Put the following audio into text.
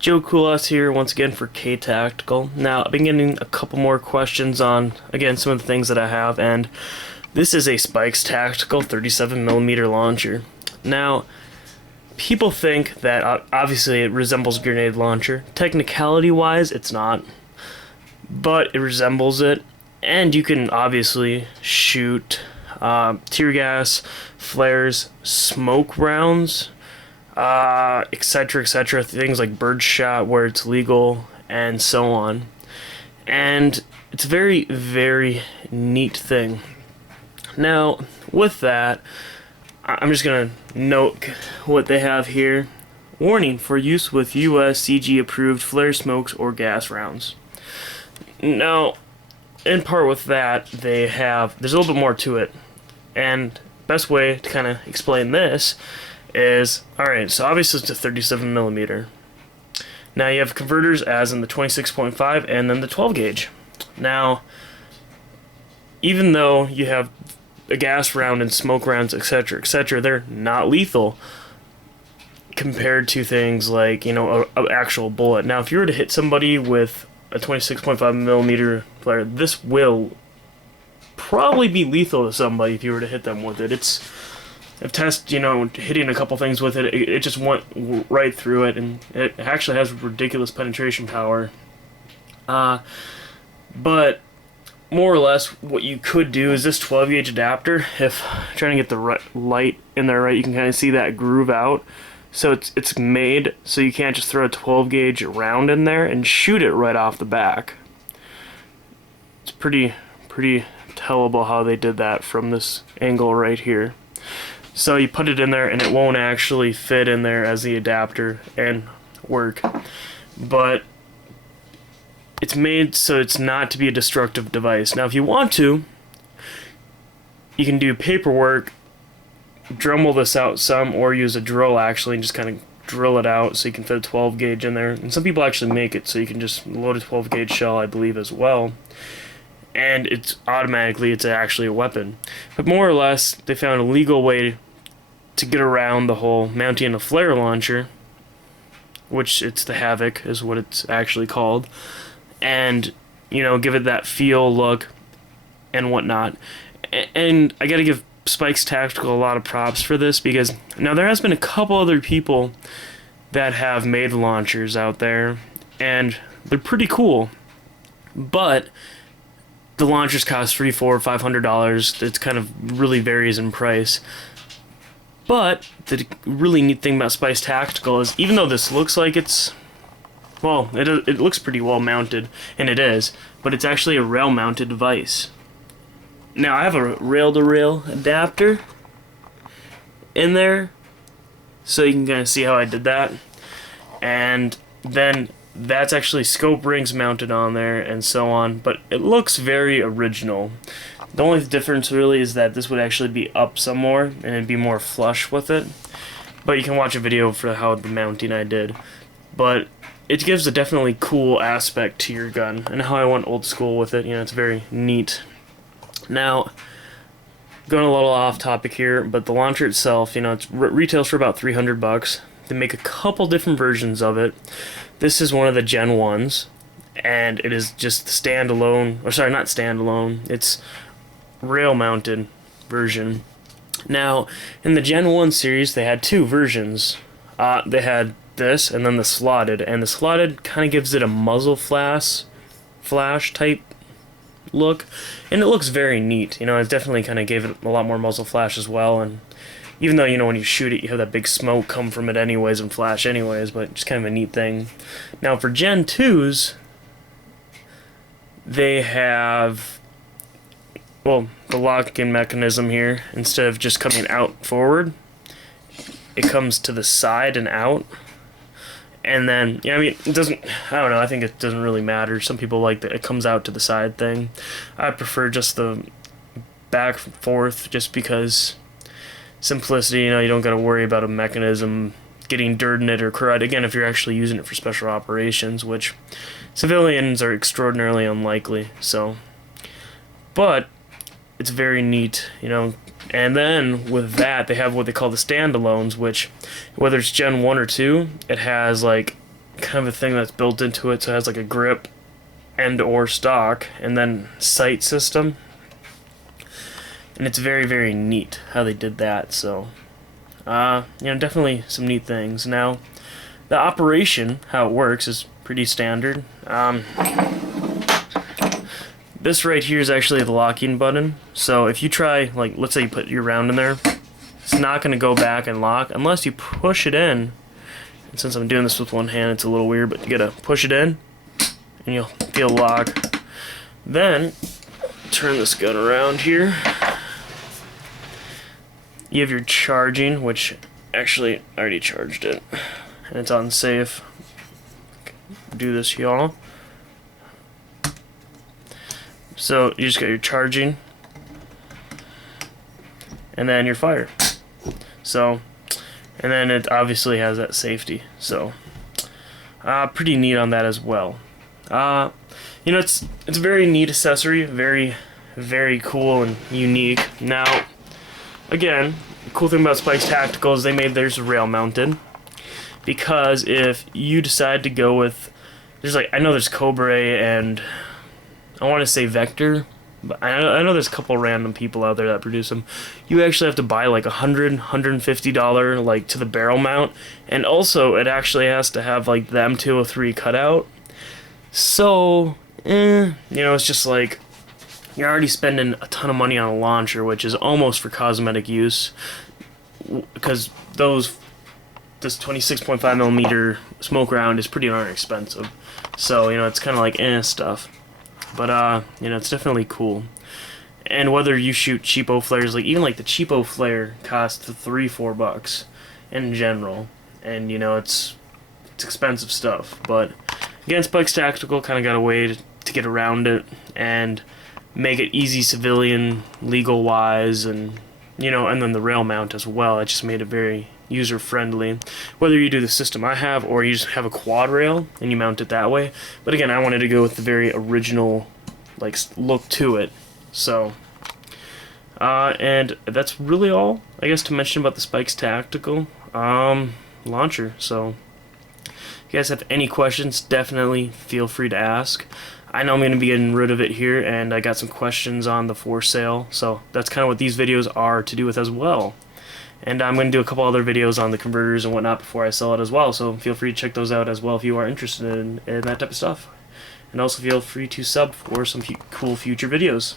Joe Kulas here once again for K Tactical. Now, I've been getting a couple more questions on, again, some of the things that I have, and this is a Spikes Tactical 37mm launcher. Now, people think that obviously it resembles a grenade launcher. Technicality-wise, it's not, but it resembles it, and you can obviously shoot tear gas, flares, smoke rounds, etc., etc., things like birdshot where it's legal, and so on. And it's a very, very neat thing. Now, with that, I'm just going to note what they have here. Warning for use with US CG approved flare smokes or gas rounds. Now, in part with that, there's a little bit more to it. And best way to kind of explain this is, alright, so obviously it's a 37mm. Now you have converters as in the 26.5 and then the 12 gauge. Now, even though you have a gas round and smoke rounds, etc., etc., they're not lethal compared to things like, you know, an actual bullet. Now, if you were to hit somebody with a 26.5mm flare, this will probably be lethal to somebody if you were to hit them with it. I've tested, hitting a couple things with it. It just went right through it, and it actually has ridiculous penetration power. But more or less, what you could do is this 12 gauge adapter. If trying to get the light in there right, you can kind of see that groove out. So it's made so you can't just throw a 12 gauge round in there and shoot it right off the back. It's pretty tellable how they did that from this angle right here. So you put it in there and it won't actually fit in there as the adapter and work. But it's made so it's not to be a destructive device. Now if you want to, you can do paperwork, Dremel this out some, or use a drill actually and just kind of drill it out so you can fit a 12 gauge in there. And some people actually make it so you can just load a 12 gauge shell, I believe, as well. And it's actually a weapon. But more or less, they found a legal way to get around the whole mounting a flare launcher, which it's the Havoc is what it's actually called, and give it that feel, look, and whatnot. And I gotta give Spikes Tactical a lot of props for this, because now there has been a couple other people that have made launchers out there, and they're pretty cool, but the launchers cost $300, $400, $500. It kind of really varies in price. But the really neat thing about Spikes Tactical is, even though this looks like it looks pretty well mounted, and it is, but it's actually a rail mounted device. Now I have a rail-to-rail adapter in there, so you can kind of see how I did that. And then that's actually scope rings mounted on there and so on, but it looks very original. The only difference really is that this would actually be up some more and it'd be more flush with it. But you can watch a video for how the mounting I did. But it gives a definitely cool aspect to your gun, and how I went old school with it. It's very neat. Now, going a little off topic here, but the launcher itself, it retails for about $300. They make a couple different versions of it. This is one of the Gen 1s, and it is just the standalone, or sorry, not standalone, it's rail-mounted version. Now, in the Gen 1 series, they had two versions. They had this, and then the slotted, and the slotted kind of gives it a muzzle flash type look, and it looks very neat. It definitely kind of gave it a lot more muzzle flash as well, and even though, when you shoot it, you have that big smoke come from it anyways and flash anyways, but just kind of a neat thing. Now, for Gen 2s, they have, the lock-in mechanism here. Instead of just coming out forward, it comes to the side and out. And then, it doesn't, I don't know, I think it doesn't really matter. Some people like that it comes out to the side thing. I prefer just the back and forth, just because simplicity, you don't got to worry about a mechanism getting dirt in it or crud. Again, if you're actually using it for special operations, which civilians are extraordinarily unlikely, so. But it's very neat, And then with that, they have what they call the standalones, which, whether it's Gen 1 or 2, it has like kind of a thing that's built into it, so it has like a grip and or stock, and then sight system. And it's very, very neat how they did that. So, definitely some neat things. Now, the operation, how it works, is pretty standard. This right here is actually the locking button. So if you try, like, let's say you put your round in there, it's not going to go back and lock unless you push it in. And since I'm doing this with one hand, it's a little weird, but you gotta push it in, and you'll feel a lock. Then, turn this gun around here. You have your charging, which actually I already charged it, and it's on safe. Do this, y'all. So you just got your charging, and then your fire. So, and then it obviously has that safety. So, pretty neat on that as well. It's a very neat accessory, very, very cool and unique. Now, again, the cool thing about Spike's Tactical is they made theirs rail mounted, because if you decide to go with, I know there's Cobra and I want to say Vector, but I know there's a couple random people out there that produce them. You actually have to buy like $150 like to the barrel mount, and also it actually has to have like the M203 cutout. So, it's just like you're already spending a ton of money on a launcher, which is almost for cosmetic use, because this 26.5mm smoke round is pretty darn expensive. So, it's kind of like stuff. But, it's definitely cool. And whether you shoot cheapo flares, like even like the cheapo flare costs $3-4 in general. And, it's expensive stuff. But, again, Spike's Tactical kind of got a way to get around it and make it easy civilian, legal-wise, and, and then the rail mount as well. It just made it very user-friendly, whether you do the system I have or you just have a quad rail and you mount it that way. But again, I wanted to go with the very original look to it. So and that's really all I guess to mention about the Spike's Tactical launcher. So if you guys have any questions, definitely feel free to ask. I know I'm going to be getting rid of it here, and I got some questions on the for sale, so that's kind of what these videos are to do with as well. And I'm going to do a couple other videos on the converters and whatnot before I sell it as well, so feel free to check those out as well if you are interested in that type of stuff. And also feel free to sub for some cool future videos.